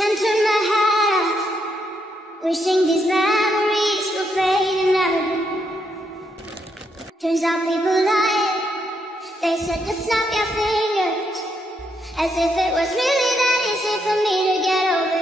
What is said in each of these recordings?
can't turn my head off, wishing these memories will fade and never be. Turns out people lie. They said to snap your fingers, as if it was really that easy for me to get over.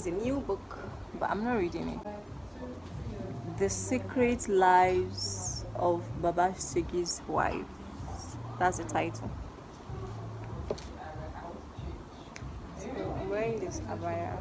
is a new book, but I'm not reading it. The Secret Lives of Baba Segi's Wives. That's the title. So I'm wearing this abaya.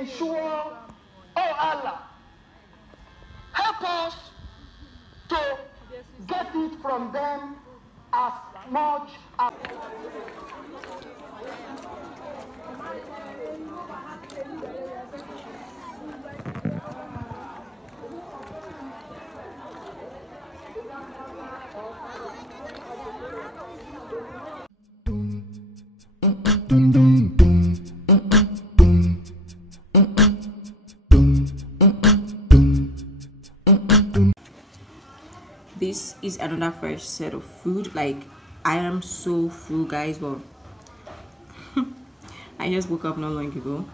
Ensure, oh Allah, help us to get it from them as much as This is another fresh set of food. Like, I am so full, guys, but I just woke up not long ago,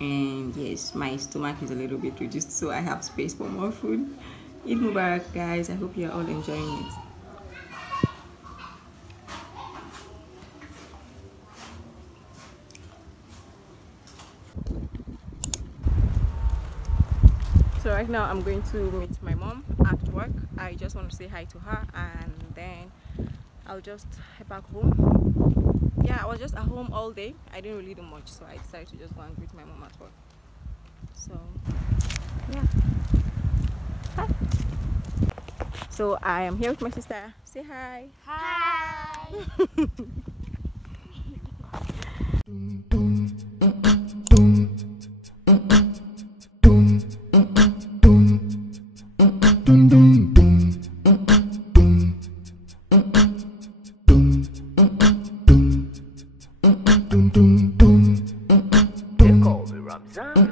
and yes, my stomach is a little bit reduced, so I have space for more food. Eid Mubarak, guys. I hope you're all enjoying it. So right now I'm going to meet my mom at work. I just want to say hi to her, and then I'll just head back home. Yeah, I was just at home all day. I didn't really do much, so I decided to just go and greet my mom at work. So yeah, hi. So I am here with my sister. Say hi. Hi. They call me Ramzan.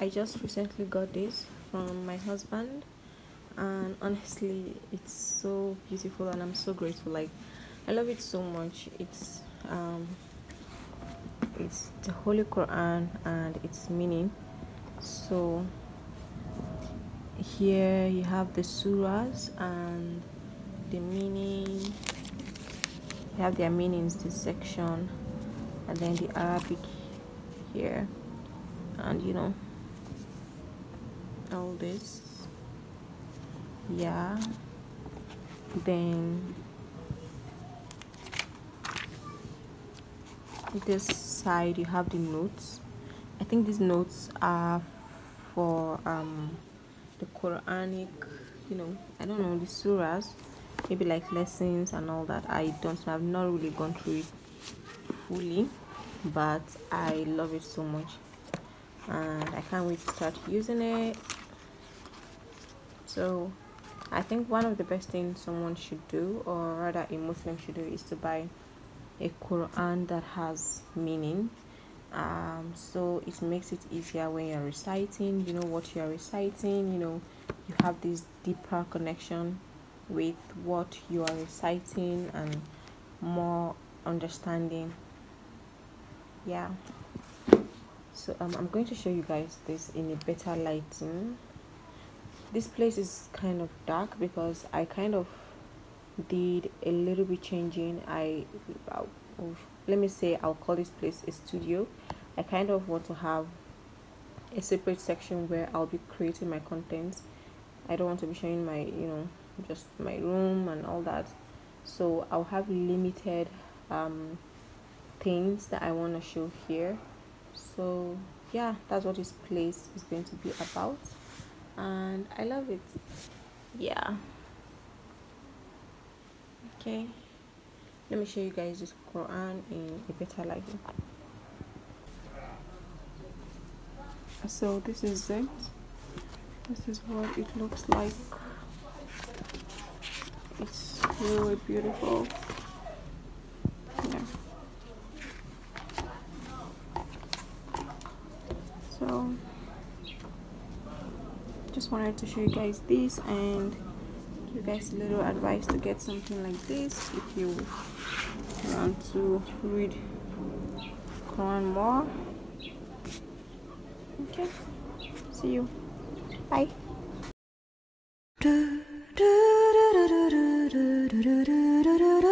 I just recently got this from my husband, and honestly it's so beautiful and I'm so grateful. Like, I love it so much. It's the Holy Quran and its meaning. So here you have the surahs and the meaning. You have their meanings, this section, and then the Arabic here, and all this. Yeah, then this side you have the notes. I think these notes are for the Quranic, I don't know, the surahs, maybe like lessons and all that. I don't know, I've not really gone through it fully, but I love it so much and I can't wait to start using it. So I think one of the best things someone should do, or rather a Muslim should do, is to buy a Quran that has meaning. So it makes it easier when you're reciting. You know what you're reciting, you have this deeper connection with what you are reciting and more understanding. Yeah, so I'm going to show you guys this in a better lighting. This place is kind of dark because I kind of did a little bit changing. Let me say, I'll call this place a studio. I kind of want to have a separate section where I'll be creating my contents, I don't want to be showing my, just my room and all that. So I'll have limited things that I want to show here. So yeah, that's what this place is going to be about, and I love it. Yeah. Okay, let me show you guys this Quran in a better lighting. So this is it. This is what it looks like. It's really beautiful. Yeah. So just wanted to show you guys this and give you guys a little advice to get something like this if you want to read Quran more. Okay, see you. Bye. Do, do, do, do, do, do, do, do, do, do.